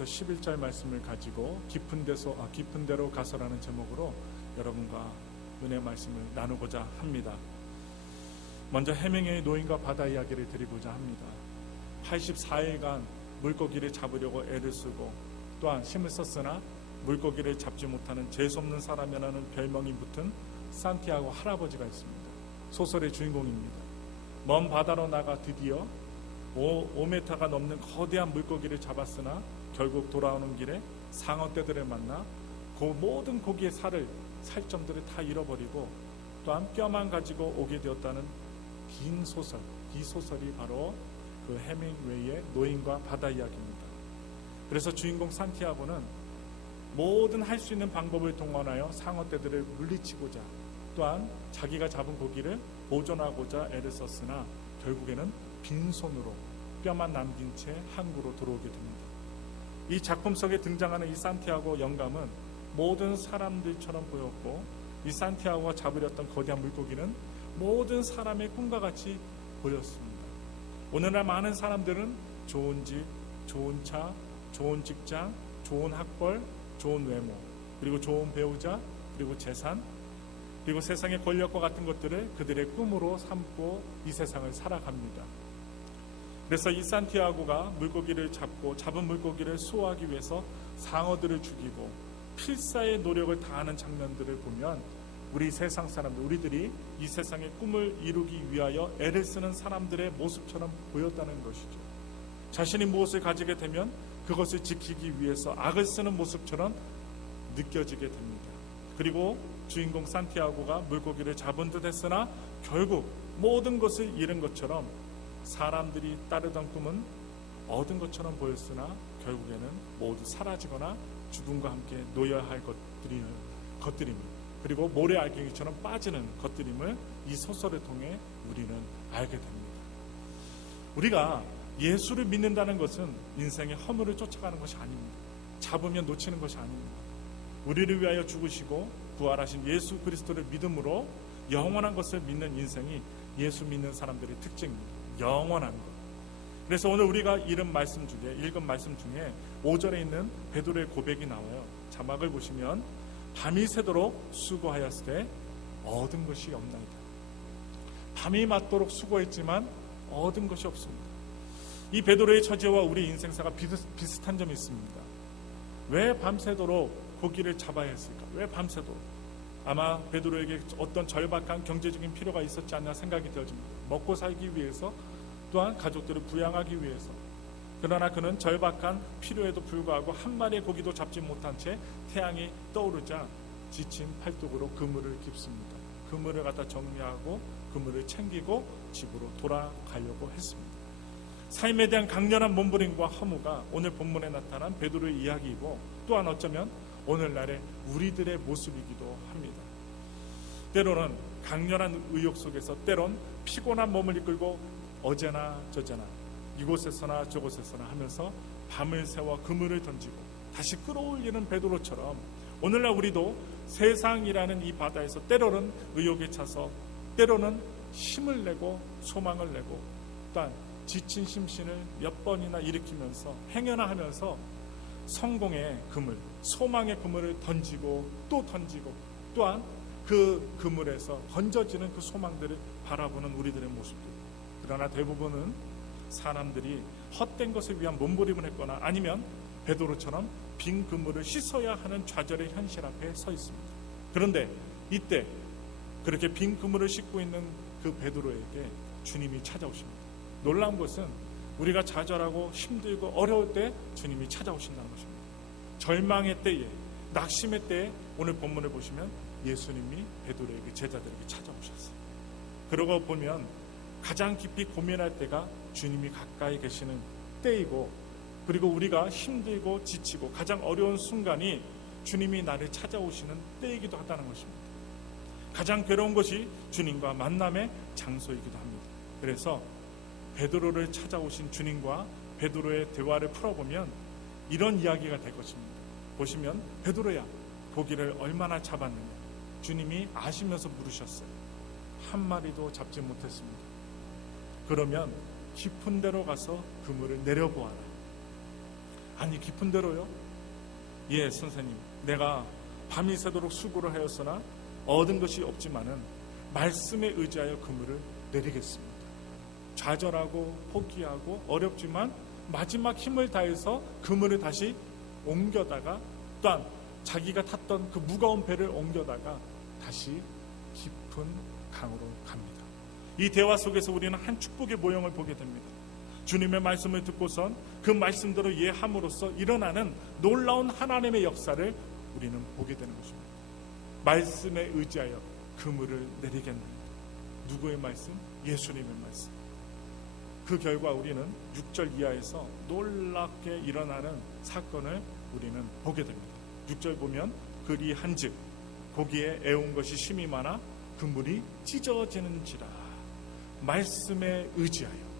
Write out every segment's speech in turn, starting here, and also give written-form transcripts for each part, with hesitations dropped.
1절부터 11절 말씀을 가지고 깊은 데로 가서라는 제목으로 여러분과 은혜 말씀을 나누고자 합니다. 먼저 해밍웨이 노인과 바다 이야기를 드리고자 합니다. 84일간 물고기를 잡으려고 애를 쓰고 또한 힘을 썼으나 물고기를 잡지 못하는 재수없는 사람이라는 별명이 붙은 산티아고 할아버지가 있습니다. 소설의 주인공입니다. 먼 바다로 나가 드디어 5m가 넘는 거대한 물고기를 잡았으나 결국 돌아오는 길에 상어떼들을 만나 그 모든 고기의 살점들을 다 잃어버리고 또한 뼈만 가지고 오게 되었다는 긴 소설, 이 소설이 바로 그 해밍웨이의 노인과 바다 이야기입니다. 그래서 주인공 산티아고는 모든 할 수 있는 방법을 동원하여 상어떼들을 물리치고자 또한 자기가 잡은 고기를 보존하고자 애를 썼으나 결국에는 빈손으로 뼈만 남긴 채 항구로 들어오게 됩니다. 이 작품 속에 등장하는 이 산티아고 영감은 모든 사람들처럼 보였고 이 산티아고가 잡으렸던 거대한 물고기는 모든 사람의 꿈과 같이 보였습니다. 오늘날 많은 사람들은 좋은 집, 좋은 차, 좋은 직장, 좋은 학벌, 좋은 외모, 그리고 좋은 배우자, 그리고 재산, 그리고 세상의 권력과 같은 것들을 그들의 꿈으로 삼고 이 세상을 살아갑니다. 그래서 이 산티아고가 물고기를 잡고 잡은 물고기를 수호하기 위해서 상어들을 죽이고 필사의 노력을 다하는 장면들을 보면 우리 세상 사람들, 우리들이 이 세상의 꿈을 이루기 위하여 애를 쓰는 사람들의 모습처럼 보였다는 것이죠. 자신이 무엇을 가지게 되면 그것을 지키기 위해서 악을 쓰는 모습처럼 느껴지게 됩니다. 그리고 주인공 산티아고가 물고기를 잡은 듯 했으나 결국 모든 것을 잃은 것처럼 사람들이 따르던 꿈은 얻은 것처럼 보였으나 결국에는 모두 사라지거나 죽음과 함께 놓여야 할 것들임을, 그리고 모래알갱이처럼 빠지는 것들임을 이 소설을 통해 우리는 알게 됩니다. 우리가 예수를 믿는다는 것은 인생의 허물을 쫓아가는 것이 아닙니다. 잡으면 놓치는 것이 아닙니다. 우리를 위하여 죽으시고 부활하신 예수 그리스도를 믿음으로 영원한 것을 믿는 인생이 예수 믿는 사람들의 특징입니다. 영원한 것. 그래서 오늘 우리가 읽은 말씀 중에 5절에 있는 베드로의 고백이 나와요. 자막을 보시면 밤이 새도록 수고하였을 때 얻은 것이 없나이다. 밤이 맞도록 수고했지만 얻은 것이 없습니다. 이 베드로의 처지와 우리 인생사가 비슷한 점이 있습니다. 왜 밤새도록 고기를 잡아야 했을까? 왜 밤새도록? 아마 베드로에게 어떤 절박한 경제적인 필요가 있었지 않나 생각이 되어집니다. 먹고 살기 위해서 또한 가족들을 부양하기 위해서. 그러나 그는 절박한 필요에도 불구하고 한 마리의 고기도 잡지 못한 채 태양이 떠오르자 지친 팔뚝으로 그물을 깁습니다. 그물을 갖다 정리하고 그물을 챙기고 집으로 돌아가려고 했습니다. 삶에 대한 강렬한 몸부림과 허무가 오늘 본문에 나타난 베드로의 이야기이고 또한 어쩌면 오늘날의 우리들의 모습이기도 합니다. 때로는 강렬한 의욕 속에서 때론 피곤한 몸을 이끌고 어제나 저제나 이곳에서나 저곳에서나 하면서 밤을 새워 그물을 던지고 다시 끌어올리는 베드로처럼 오늘날 우리도 세상이라는 이 바다에서 때로는 의욕에 차서 때로는 힘을 내고 소망을 내고 또한 지친 심신을 몇 번이나 일으키면서 행여나하면서 성공의 그물, 소망의 그물을 던지고 또 던지고 또한 그 그물에서 던져지는 그 소망들을 바라보는 우리들의 모습들. 그러나 대부분은 사람들이 헛된 것을 위한 몸부림을 했거나 아니면 베드로처럼 빈 그물을 씻어야 하는 좌절의 현실 앞에 서 있습니다. 그런데 이때 그렇게 빈 그물을 씻고 있는 그 베드로에게 주님이 찾아오십니다. 놀라운 것은 우리가 좌절하고 힘들고 어려울 때 주님이 찾아오신다는 것입니다. 절망의 때에, 낙심의 때에 오늘 본문을 보시면 예수님이 베드로에게 제자들에게 찾아오셨어요. 그러고 보면 가장 깊이 고민할 때가 주님이 가까이 계시는 때이고 그리고 우리가 힘들고 지치고 가장 어려운 순간이 주님이 나를 찾아오시는 때이기도 하다는 것입니다. 가장 괴로운 것이 주님과 만남의 장소이기도 합니다. 그래서 베드로를 찾아오신 주님과 베드로의 대화를 풀어보면 이런 이야기가 될 것입니다. 보시면 베드로야 고기를 얼마나 잡았느냐 주님이 아시면서 물으셨어요. 한 마리도 잡지 못했습니다. 그러면 깊은 데로 가서 그물을 내려보아라. 아니 깊은 데로요? 예, 선생님, 내가 밤이 새도록 수고를 하였으나 얻은 것이 없지만은 말씀에 의지하여 그물을 내리겠습니다. 좌절하고 포기하고 어렵지만 마지막 힘을 다해서 그물을 다시 옮겨다가 또한 자기가 탔던 그 무거운 배를 옮겨다가 다시 깊은 강으로 갑니다. 이 대화 속에서 우리는 한 축복의 모형을 보게 됩니다. 주님의 말씀을 듣고선 그 말씀대로 예함으로써 일어나는 놀라운 하나님의 역사를 우리는 보게 되는 것입니다. 말씀에 의지하여 그물을 내리겠느냐. 누구의 말씀? 예수님의 말씀. 그 결과 우리는 6절 이하에서 놀랍게 일어나는 사건을 우리는 보게 됩니다. 6절 보면 그리한즉 고기에 애운 것이 심이 많아 그물이 찢어지는지라. 말씀에 의지하여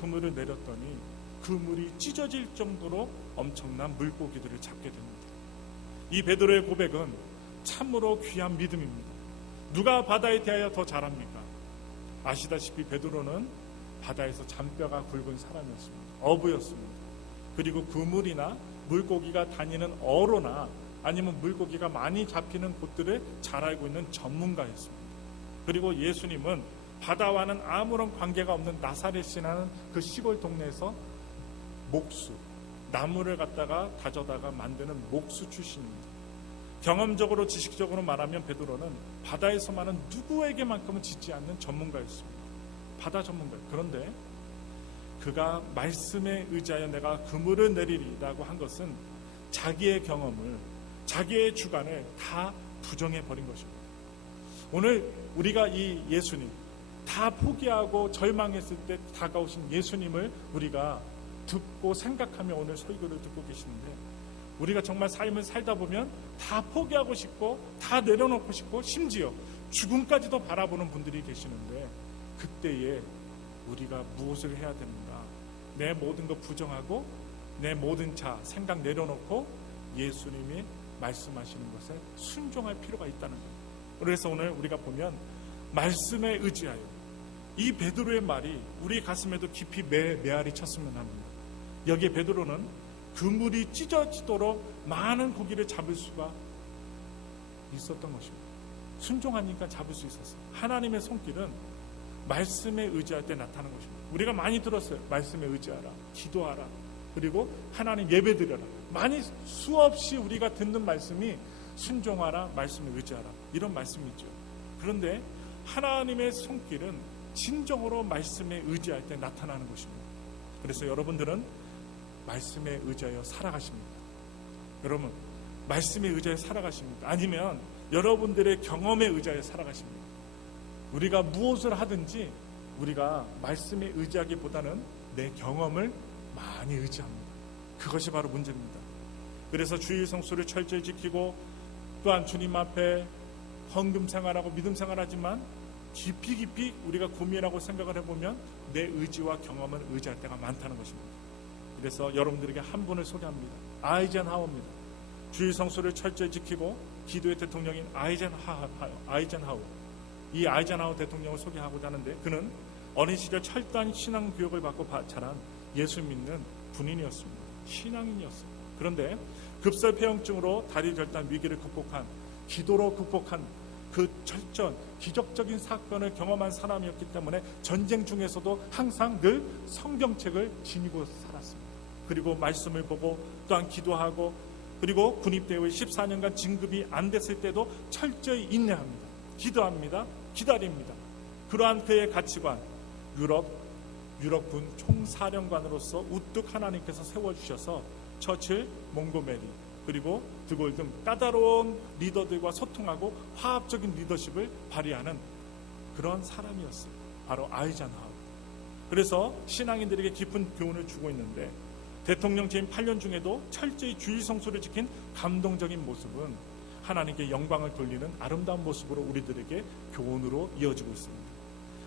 그물을 내렸더니 그물이 찢어질 정도로 엄청난 물고기들을 잡게 됩니다. 이 베드로의 고백은 참으로 귀한 믿음입니다. 누가 바다에 대하여 더 잘합니까? 아시다시피 베드로는 바다에서 잔뼈가 굵은 사람이었습니다. 어부였습니다. 그리고 그물이나 물고기가 다니는 어로나 아니면 물고기가 많이 잡히는 곳들을 잘 알고 있는 전문가였습니다. 그리고 예수님은 바다와는 아무런 관계가 없는 나사렛이라는 그 시골 동네에서 목수, 나무를 갖다가 다져다가 만드는 목수 출신입니다. 경험적으로 지식적으로 말하면 베드로는 바다에서만은 누구에게만큼은 짓지 않는 전문가였습니다. 바다 전문가. 그런데 그가 말씀에 의지하여 내가 그물을 내리리라고 한 것은 자기의 경험을, 자기의 주관을 다 부정해버린 것입니다. 오늘 우리가 이 예수님, 다 포기하고 절망했을 때 다가오신 예수님을 우리가 듣고 생각하며 오늘 설교를 듣고 계시는데, 우리가 정말 삶을 살다 보면 다 포기하고 싶고 다 내려놓고 싶고 심지어 죽음까지도 바라보는 분들이 계시는데, 그때에 우리가 무엇을 해야 되는가? 내 모든 것 부정하고 내 모든 생각 내려놓고 예수님이 말씀하시는 것에 순종할 필요가 있다는 거예요. 그래서 오늘 우리가 보면 말씀에 의지하여, 이 베드로의 말이 우리 가슴에도 깊이 메아리 쳤으면 합니다. 여기에 베드로는 그물이 찢어지도록 많은 고기를 잡을 수가 있었던 것입니다. 순종하니까 잡을 수 있었어요. 하나님의 손길은 말씀에 의지할 때 나타나는 것입니다. 우리가 많이 들었어요. 말씀에 의지하라, 기도하라, 그리고 하나님 예배드려라. 많이 수없이 우리가 듣는 말씀이 순종하라, 말씀에 의지하라, 이런 말씀이죠. 그런데 하나님의 손길은 진정으로 말씀에 의지할 때 나타나는 것입니다. 그래서 여러분들은 말씀에 의지하여 살아가십니다. 여러분, 말씀에 의지하여 살아가십니다. 아니면 여러분들의 경험에 의지하여 살아가십니다. 우리가 무엇을 하든지 우리가 말씀에 의지하기보다는 내 경험을 많이 의지합니다. 그것이 바로 문제입니다. 그래서 주일 성수를 철저히 지키고 또한 주님 앞에 헌금 생활하고 믿음 생활하지만 깊이 우리가 고민하고 생각을 해보면 내 의지와 경험을 의지할 때가 많다는 것입니다. 그래서 여러분들에게 한 분을 소개합니다. 아이젠하워입니다. 주일 성수를 철저히 지키고 기도의 대통령인 아이젠하워. 이 아이젠하워 대통령을 소개하고자 하는데, 그는 어린 시절 철저한 신앙 교육을 받고 자란 예수 믿는 군인이었습니다. 신앙인이었어요. 그런데 급설 폐영증으로 다리 절단 위기를 기도로 극복한 그 철저한 기적적인 사건을 경험한 사람이었기 때문에 전쟁 중에서도 항상 늘 성경책을 지니고 살았습니다. 그리고 말씀을 보고 또한 기도하고, 그리고 군입대 후에 14년간 진급이 안 됐을 때도 철저히 인내합니다. 기도합니다. 기다립니다. 그러한 그의 가치관, 유럽군 총사령관으로서 우뚝 하나님께서 세워주셔서 처칠, 몽고메리, 그리고 드골 등 까다로운 리더들과 소통하고 화합적인 리더십을 발휘하는 그런 사람이었어요. 바로 아이젠하워. 그래서 신앙인들에게 깊은 교훈을 주고 있는데, 대통령 재임 8년 중에도 철저히 주일 성수를 지킨 감동적인 모습은 하나님께 영광을 돌리는 아름다운 모습으로 우리들에게 교훈으로 이어지고 있습니다.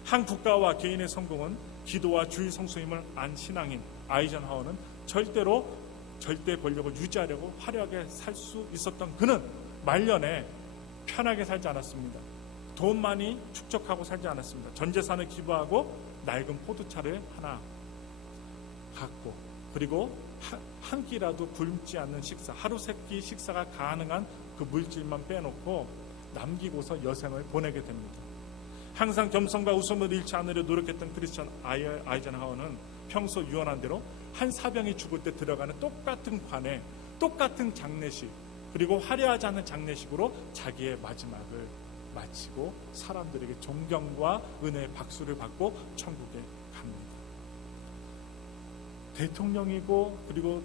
한 국가와 개인의 성공은 기도와 주일 성수임을 안 신앙인 아이젠하워는 절대 권력을 유지하려고 화려하게 살 수 있었던 그는 말년에 편하게 살지 않았습니다. 돈 많이 축적하고 살지 않았습니다. 전 재산을 기부하고 낡은 포도차를 하나 갖고 그리고 한 끼라도 굶지 않는 식사, 하루 세 끼 식사가 가능한 그 물질만 빼놓고 남기고서 여생을 보내게 됩니다. 항상 겸손과 웃음을 잃지 않으려 노력했던 크리스천 아이젠하워는 평소 유언한 대로 한 사병이 죽을 때 들어가는 똑같은 관에 똑같은 장례식, 그리고 화려하지 않은 장례식으로 자기의 마지막을 마치고 사람들에게 존경과 은혜의 박수를 받고 천국에 갑니다. 대통령이고 그리고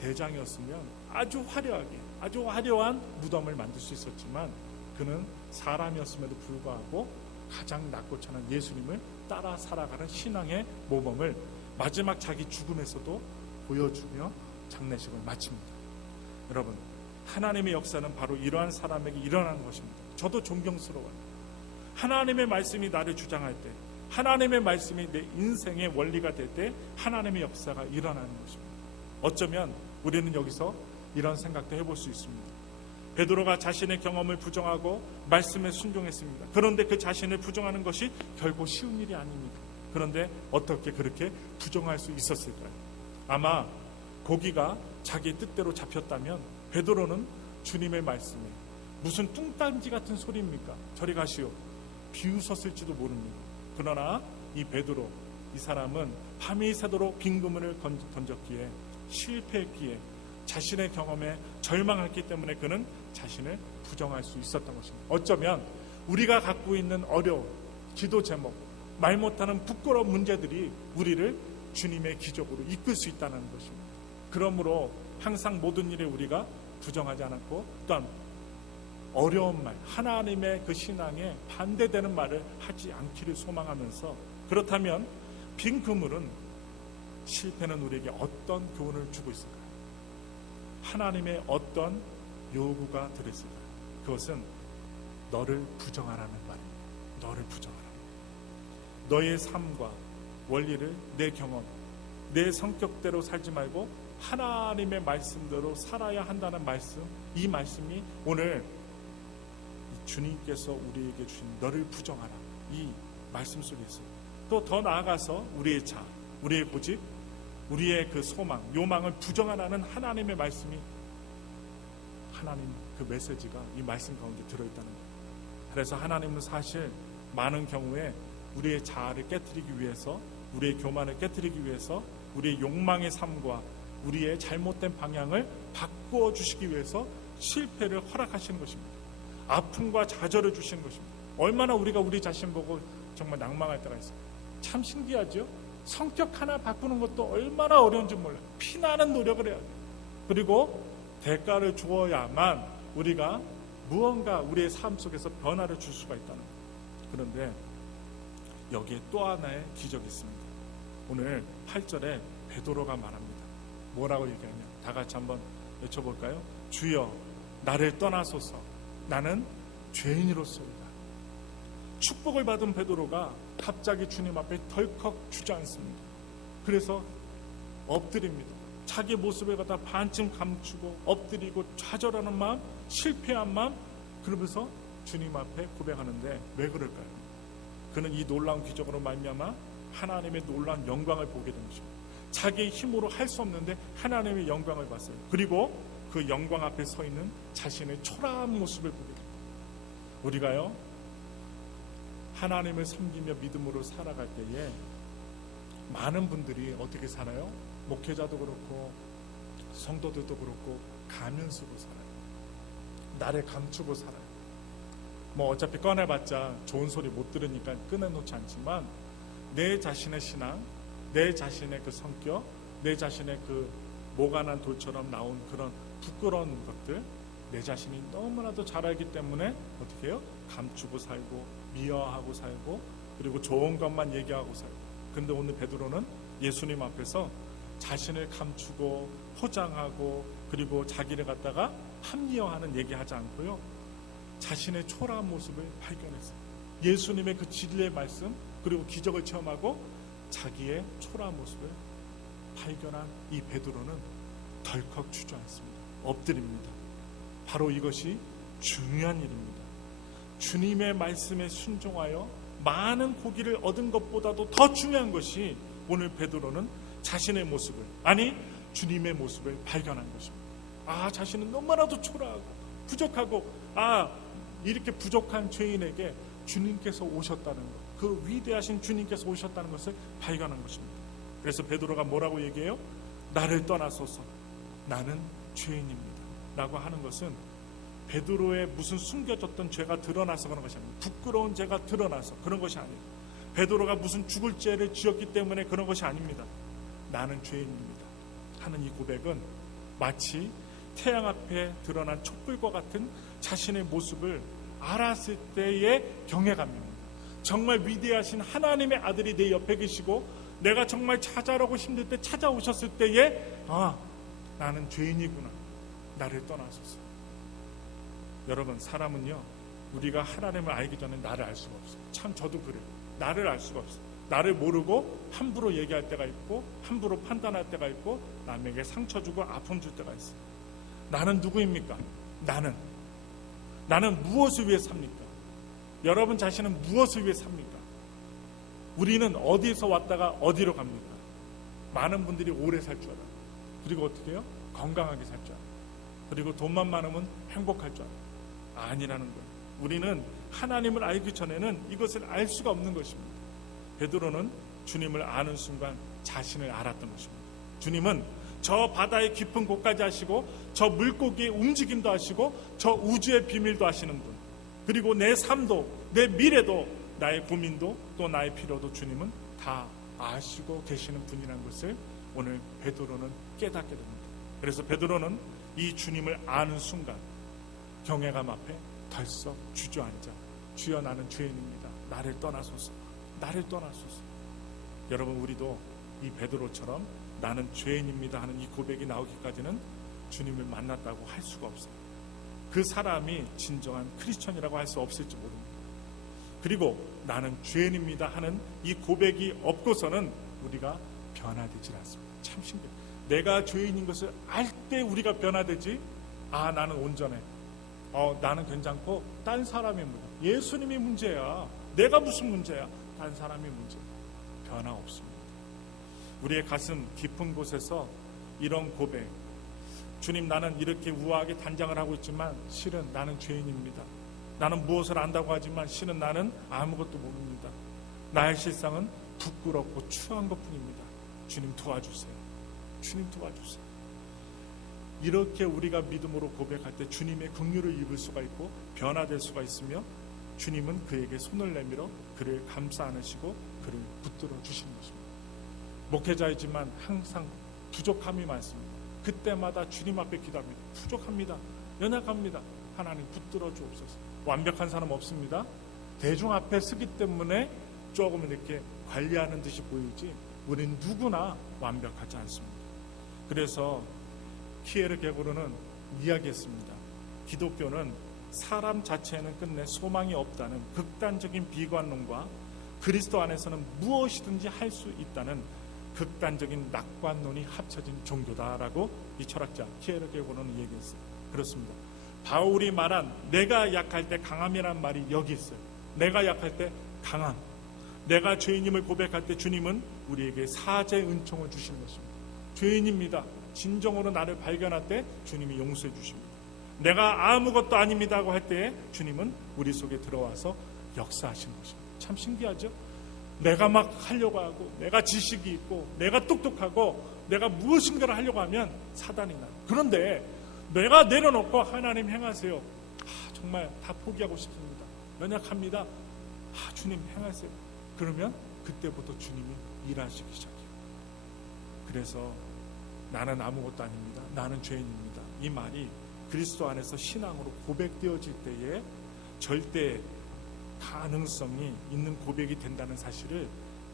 대장이었으면 아주 화려하게, 아주 화려한 무덤을 만들 수 있었지만 그는 사람이었음에도 불구하고 가장 낮고 천한 예수님을 따라 살아가는 신앙의 모범을 마지막 자기 죽음에서도 보여주며 장례식을 마칩니다. 여러분, 하나님의 역사는 바로 이러한 사람에게 일어나는 것입니다. 저도 존경스러워요. 하나님의 말씀이 나를 주장할 때, 하나님의 말씀이 내 인생의 원리가 될 때 하나님의 역사가 일어나는 것입니다. 어쩌면 우리는 여기서 이런 생각도 해볼 수 있습니다. 베드로가 자신의 경험을 부정하고 말씀에 순종했습니다. 그런데 그 자신을 부정하는 것이 결코 쉬운 일이 아닙니다. 그런데 어떻게 그렇게 부정할 수 있었을까요? 아마 고기가 자기 뜻대로 잡혔다면 베드로는 주님의 말씀에 무슨 뚱딴지 같은 소리입니까? 저리 가시오, 비웃었을지도 모릅니다. 그러나 이 베드로, 이 사람은 밤이 새도록 빈 그물을 던졌기에 실패했기에 자신의 경험에 절망했기 때문에 그는 자신을 부정할 수 있었던 것입니다. 어쩌면 우리가 갖고 있는 어려움, 기도 제목, 말 못하는 부끄러운 문제들이 우리를 주님의 기적으로 이끌 수 있다는 것입니다. 그러므로 항상 모든 일에 우리가 부정하지 않고 또한 어려운 말, 하나님의 그 신앙에 반대되는 말을 하지 않기를 소망하면서, 그렇다면 빈 그물은, 실패는 우리에게 어떤 교훈을 주고 있을까요? 하나님의 어떤 요구가 들었을까요? 그것은 너를 부정하라는 말입니다. 너를 부정하라. 너의 삶과 원리를 내 경험, 내 성격대로 살지 말고 하나님의 말씀대로 살아야 한다는 말씀, 이 말씀이 오늘 주님께서 우리에게 주신 너를 부정하라, 이 말씀 속에 있어요. 또 더 나아가서 우리의 자, 우리의 고집, 우리의 그 소망, 요망을 부정하라는 하나님의 말씀이, 하나님 그 메시지가 이 말씀 가운데 들어있다는 거예요. 그래서 하나님은 사실 많은 경우에 우리의 자아를 깨트리기 위해서, 우리의 교만을 깨트리기 위해서, 우리의 욕망의 삶과 우리의 잘못된 방향을 바꾸어 주시기 위해서 실패를 허락하시는 것입니다. 아픔과 좌절을 주시는 것입니다. 얼마나 우리가 우리 자신 보고 정말 낭망할 때가 있어요. 참 신기하죠? 성격 하나 바꾸는 것도 얼마나 어려운지 몰라요. 피나는 노력을 해야 돼요. 그리고 대가를 주어야만 우리가 무언가 우리의 삶 속에서 변화를 줄 수가 있다는 거예요. 그런데 여기에 또 하나의 기적이 있습니다. 오늘 8절에 베드로가 말합니다. 뭐라고 얘기하냐? 다 같이 한번 외쳐볼까요? 주여, 나를 떠나소서. 나는 죄인으로서이다. 축복을 받은 베드로가 갑자기 주님 앞에 덜컥 주저앉습니다. 그래서 엎드립니다. 자기 모습을 갖다 반쯤 감추고 엎드리고 좌절하는 마음, 실패한 마음, 그러면서 주님 앞에 고백하는데 왜 그럴까요? 그는 이 놀라운 기적으로 말미암아 하나님의 놀라운 영광을 보게 된 것입니다. 자기의 힘으로 할 수 없는데 하나님의 영광을 봤어요. 그리고 그 영광 앞에 서 있는 자신의 초라한 모습을 보게 됩니다. 우리가요, 하나님을 섬기며 믿음으로 살아갈 때에 많은 분들이 어떻게 살아요? 목회자도 그렇고 성도들도 그렇고 가면 쓰고 살아요. 나를 감추고 살아요. 뭐 어차피 꺼내봤자 좋은 소리 못 들으니까 꺼내놓지 않지만 내 자신의 신앙, 내 자신의 그 성격, 내 자신의 그 모가난 돌처럼 나온 그런 부끄러운 것들, 내 자신이 너무나도 잘 알기 때문에 어떻게 해요? 감추고 살고 미워하고 살고 그리고 좋은 것만 얘기하고 살고. 그런데 오늘 베드로는 예수님 앞에서 자신을 감추고 포장하고 그리고 자기를 갖다가 합리화하는 얘기하지 않고요, 자신의 초라한 모습을 발견했어요. 예수님의 그 진리의 말씀 그리고 기적을 체험하고 자기의 초라한 모습을 발견한 이 베드로는 덜컥 주저앉습니다. 엎드립니다. 바로 이것이 중요한 일입니다. 주님의 말씀에 순종하여 많은 고기를 얻은 것보다도 더 중요한 것이 오늘 베드로는 자신의 모습을, 아니 주님의 모습을 발견한 것입니다. 자신은 너무나도 초라하고 부족하고 이렇게 부족한 죄인에게 주님께서 오셨다는 것, 그 위대하신 주님께서 오셨다는 것을 발견한 것입니다. 그래서 베드로가 뭐라고 얘기해요? 나를 떠나소서, 나는 죄인입니다 라고 하는 것은 베드로의 무슨 숨겨졌던 죄가 드러나서 그런 것이 아닙니다. 부끄러운 죄가 드러나서 그런 것이 아니에요. 베드로가 무슨 죽을 죄를 지었기 때문에 그런 것이 아닙니다. 나는 죄인입니다 하는 이 고백은 마치 태양 앞에 드러난 촛불과 같은 자신의 모습을 알았을 때의 경외감입니다. 정말 위대하신 하나님의 아들이 내 옆에 계시고 내가 정말 찾아라고 힘들 때 찾아오셨을 때에 나는 죄인이구나, 나를 떠나소서. 여러분, 사람은요, 우리가 하나님을 알기 전에 나를 알 수가 없어요. 참 저도 그래요. 나를 알 수가 없어요. 나를 모르고 함부로 얘기할 때가 있고 함부로 판단할 때가 있고 남에게 상처 주고 아픔 줄 때가 있어요. 나는 누구입니까? 나는 무엇을 위해 삽니까? 여러분 자신은 무엇을 위해 삽니까? 우리는 어디에서 왔다가 어디로 갑니까? 많은 분들이 오래 살 줄 알아요. 그리고 어떻게 해요? 건강하게 살 줄 알아요. 그리고 돈만 많으면 행복할 줄 알아요. 아니라는 거예요. 우리는 하나님을 알기 전에는 이것을 알 수가 없는 것입니다. 베드로는 주님을 아는 순간 자신을 알았던 것입니다. 주님은 저 바다의 깊은 곳까지 하시고 저 물고기의 움직임도 하시고 저 우주의 비밀도 하시는 분, 그리고 내 삶도 내 미래도 나의 고민도 또 나의 필요도 주님은 다 아시고 계시는 분이라는 것을 오늘 베드로는 깨닫게 됩니다. 그래서 베드로는 이 주님을 아는 순간 경외감 앞에 덜썩 주저앉아 주여 나는 죄인입니다, 나를 떠나소서, 나를 떠나소서. 여러분, 우리도 이 베드로처럼 나는 죄인입니다 하는 이 고백이 나오기까지는 주님을 만났다고 할 수가 없어요. 그 사람이 진정한 크리스천이라고 할 수 없을지 모릅니다. 그리고 나는 죄인입니다 하는 이 고백이 없고서는 우리가 변화되질 않습니다. 참 신기해요. 내가 죄인인 것을 알 때 우리가 변화되지, 나는 온전해, 나는 괜찮고 딴 사람이 문제, 예수님이 문제야, 내가 무슨 문제야, 딴 사람이 문제야. 변화 없습니다. 우리의 가슴 깊은 곳에서 이런 고백, 주님, 나는 이렇게 우아하게 단장을 하고 있지만 실은 나는 죄인입니다. 나는 무엇을 안다고 하지만 실은 나는 아무것도 모릅니다. 나의 실상은 부끄럽고 추한 것뿐입니다. 주님 도와주세요. 주님 도와주세요. 이렇게 우리가 믿음으로 고백할 때 주님의 긍휼을 입을 수가 있고 변화될 수가 있으며, 주님은 그에게 손을 내밀어 그를 감싸 안으시고 그를 붙들어 주시는 것입니다. 목회자이지만 항상 부족함이 많습니다. 그때마다 주님 앞에 기도합니다. 부족합니다. 연약합니다. 하나님 붙들어 주옵소서. 완벽한 사람 없습니다. 대중 앞에 서기 때문에 조금 이렇게 관리하는 듯이 보이지 우린 누구나 완벽하지 않습니다. 그래서 키에르케고르는 이야기했습니다. 기독교는 사람 자체에는 끝내 소망이 없다는 극단적인 비관론과 그리스도 안에서는 무엇이든지 할 수 있다는 극단적인 낙관론이 합쳐진 종교다라고 이 철학자 키에르케고르는 얘기했어요. 그렇습니다. 바울이 말한 내가 약할 때 강함이라는 말이 여기 있어요. 내가 약할 때 강함, 내가 죄인임을 고백할 때 주님은 우리에게 사죄의 은총을 주시는 것입니다. 죄인입니다. 진정으로 나를 발견할 때 주님이 용서해 주십니다. 내가 아무것도 아닙니다고 할 때에 주님은 우리 속에 들어와서 역사하시는 것입니다. 참 신기하죠? 내가 막 하려고 하고 내가 지식이 있고 내가 똑똑하고 내가 무엇인가를 하려고 하면 사단이 나요. 그런데 내가 내려놓고 하나님 행하세요. 정말 다 포기하고 싶습니다. 연약합니다. 주님 행하세요. 그러면 그때부터 주님이 일하시기 시작해요. 그래서 나는 아무것도 아닙니다. 나는 죄인입니다. 이 말이 그리스도 안에서 신앙으로 고백되어질 때에 절대 가능성이 있는 고백이 된다는 사실을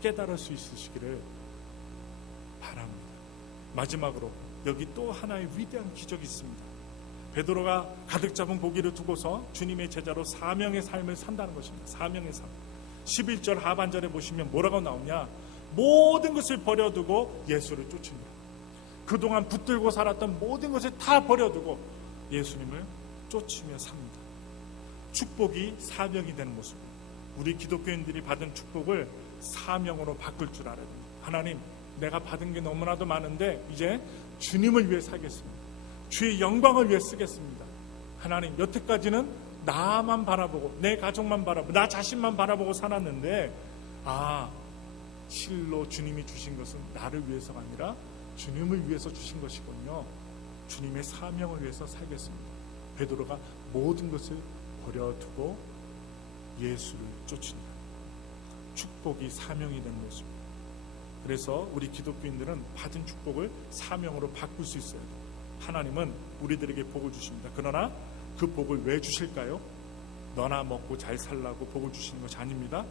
깨달을 수 있으시기를 바랍니다. 마지막으로 여기 또 하나의 위대한 기적이 있습니다. 베드로가 가득 잡은 고기를 두고서 주님의 제자로 사명의 삶을 산다는 것입니다. 사명의 삶. 11절 하반절에 보시면 뭐라고 나오냐? 모든 것을 버려두고 예수를 쫓습니다. 그동안 붙들고 살았던 모든 것을 다 버려두고 예수님을 쫓으며 삽니다. 축복이 사명이 되는 모습. 우리 기독교인들이 받은 축복을 사명으로 바꿀 줄 알아야 됩니다. 하나님, 내가 받은 게 너무나도 많은데 이제 주님을 위해 살겠습니다. 주의 영광을 위해 쓰겠습니다. 하나님, 여태까지는 나만 바라보고 내 가족만 바라보고 나 자신만 바라보고 살았는데 실로 주님이 주신 것은 나를 위해서가 아니라 주님을 위해서 주신 것이군요. 주님의 사명을 위해서 살겠습니다. 베드로가 모든 것을 버려두고 예수를 쫓습니다. 축복이 사명이 되는 것입니다. 그래서 우리 기독교인들은 받은 축복을 사명으로 바꿀 수 있어야 돼요. 하나님은 우리들에게 복을 주십니다. 그러나 그 복을 왜 주실까요? 너나 먹고 잘 살라고 복을 주시는 것이 아닙니다.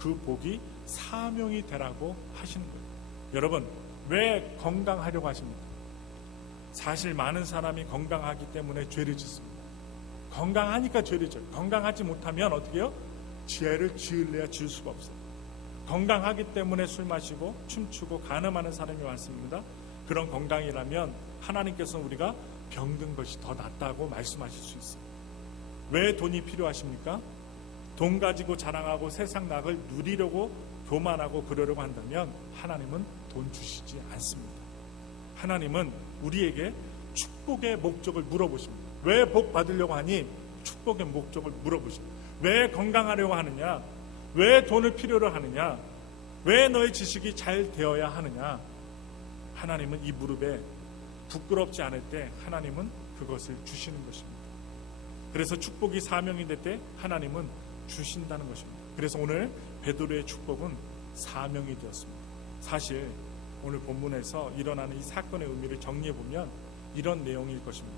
그 복이 사명이 되라고 하시는 거예요. 여러분, 왜 건강하려고 하십니까? 사실 많은 사람이 건강하기 때문에 죄를 짓습니다. 건강하니까 죄를 져요. 건강하지 못하면 어떻게 해요? 죄를 지을래야 지을 수가 없어요. 건강하기 때문에 술 마시고 춤추고 간음하는 사람이 많습니다. 그런 건강이라면 하나님께서는 우리가 병든 것이 더 낫다고 말씀하실 수 있어요. 왜 돈이 필요하십니까? 돈 가지고 자랑하고 세상 낙을 누리려고 교만하고 그러려고 한다면 하나님은 돈 주시지 않습니다. 하나님은 우리에게 축복의 목적을 물어보십니다. 왜 복 받으려고 하니? 축복의 목적을 물어보십니다. 왜 건강하려고 하느냐? 왜 돈을 필요로 하느냐? 왜 너의 지식이 잘 되어야 하느냐? 하나님은 이 무릎에 부끄럽지 않을 때 하나님은 그것을 주시는 것입니다. 그래서 축복이 사명이 될 때 하나님은 주신다는 것입니다. 그래서 오늘 베드로의 축복은 사명이 되었습니다. 사실 오늘 본문에서 일어나는 이 사건의 의미를 정리해보면 이런 내용일 것입니다.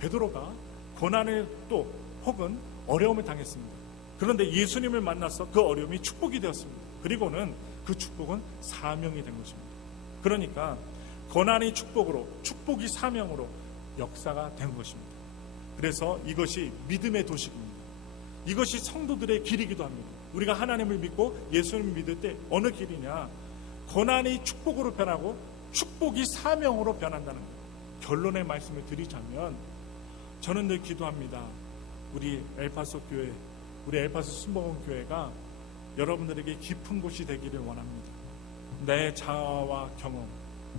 베드로가 고난을 또 혹은 어려움을 당했습니다. 그런데 예수님을 만나서 그 어려움이 축복이 되었습니다. 그리고는 그 축복은 사명이 된 것입니다. 그러니까 고난이 축복으로, 축복이 사명으로 역사가 된 것입니다. 그래서 이것이 믿음의 도식입니다. 이것이 성도들의 길이기도 합니다. 우리가 하나님을 믿고 예수님을 믿을 때 어느 길이냐? 고난이 축복으로 변하고 축복이 사명으로 변한다는 거예요. 결론의 말씀을 드리자면 저는 늘 기도합니다. 우리 엘파소 교회, 우리 엘파소 순복음 교회가 여러분들에게 깊은 곳이 되기를 원합니다. 내 자아와 경험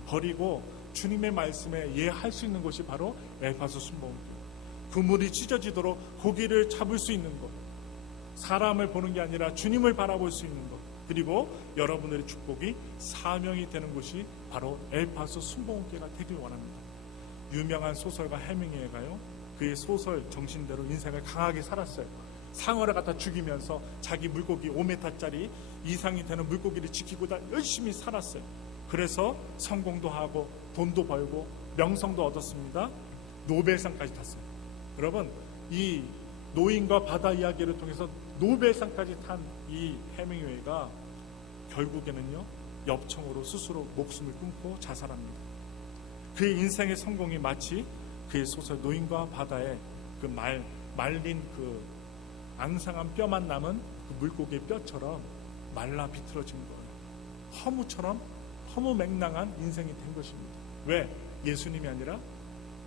버리고 주님의 말씀에 예할 수 있는 곳이 바로 엘파소 순복음 교회. 그물이 찢어지도록 고기를 잡을 수 있는 것, 사람을 보는 게 아니라 주님을 바라볼 수 있는 것, 그리고 여러분들의 축복이 사명이 되는 곳이 바로 엘파소 순복음교회가 되길 원합니다. 유명한 소설가 해밍웨이가요, 그의 소설 정신대로 인생을 강하게 살았어요. 상어를 갖다 죽이면서 자기 물고기 5m짜리 이상이 되는 물고기를 지키고 다 열심히 살았어요. 그래서 성공도 하고 돈도 벌고 명성도 얻었습니다. 노벨상까지 탔어요. 여러분, 이 노인과 바다 이야기를 통해서 노벨상까지 탄 이 해밍웨이가 결국에는요, 엽청으로 스스로 목숨을 끊고 자살합니다. 그의 인생의 성공이 마치 그의 소설 노인과 바다의 그 말린 그 앙상한 뼈만 남은 그 물고기의 뼈처럼 말라 비틀어진 거예요. 허무처럼 허무맹랑한 인생이 된 것입니다. 왜? 예수님이 아니라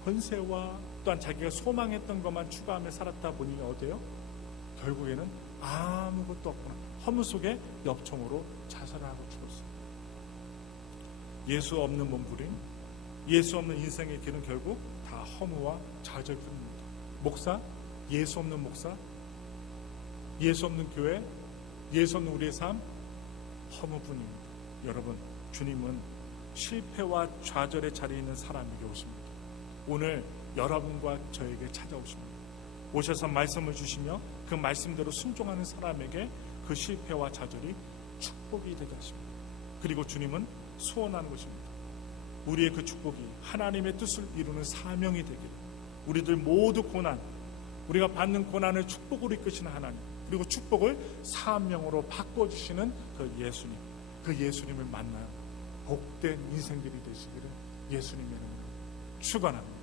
권세와 또한 자기가 소망했던 것만 추구하며 살았다 보니 어때요? 결국에는 아무것도 없구나. 허무 속에 엽청으로 자살을 하고 죽었어요. 예수 없는 몸부림, 예수 없는 인생의 길은 결국 다 허무와 좌절뿐입니다. 목사, 예수 없는 목사, 예수 없는 교회, 예수 없는 우리의 삶, 허무뿐입니다. 여러분, 주님은 실패와 좌절의 자리에 있는 사람에게 오십니다. 오늘 여러분과 저에게 찾아오십니다. 오셔서 말씀을 주시며 그 말씀대로 순종하는 사람에게 그 실패와 좌절이 축복이 되게 하십니다. 그리고 주님은 소원하는 것입니다. 우리의 그 축복이 하나님의 뜻을 이루는 사명이 되기를, 우리들 모두 고난, 우리가 받는 고난을 축복으로 이끄시는 하나님, 그리고 축복을 사명으로 바꿔주시는 그 예수님, 그 예수님을 만나요. 복된 인생들이 되시기를 예수님의 이름으로 축원합니다.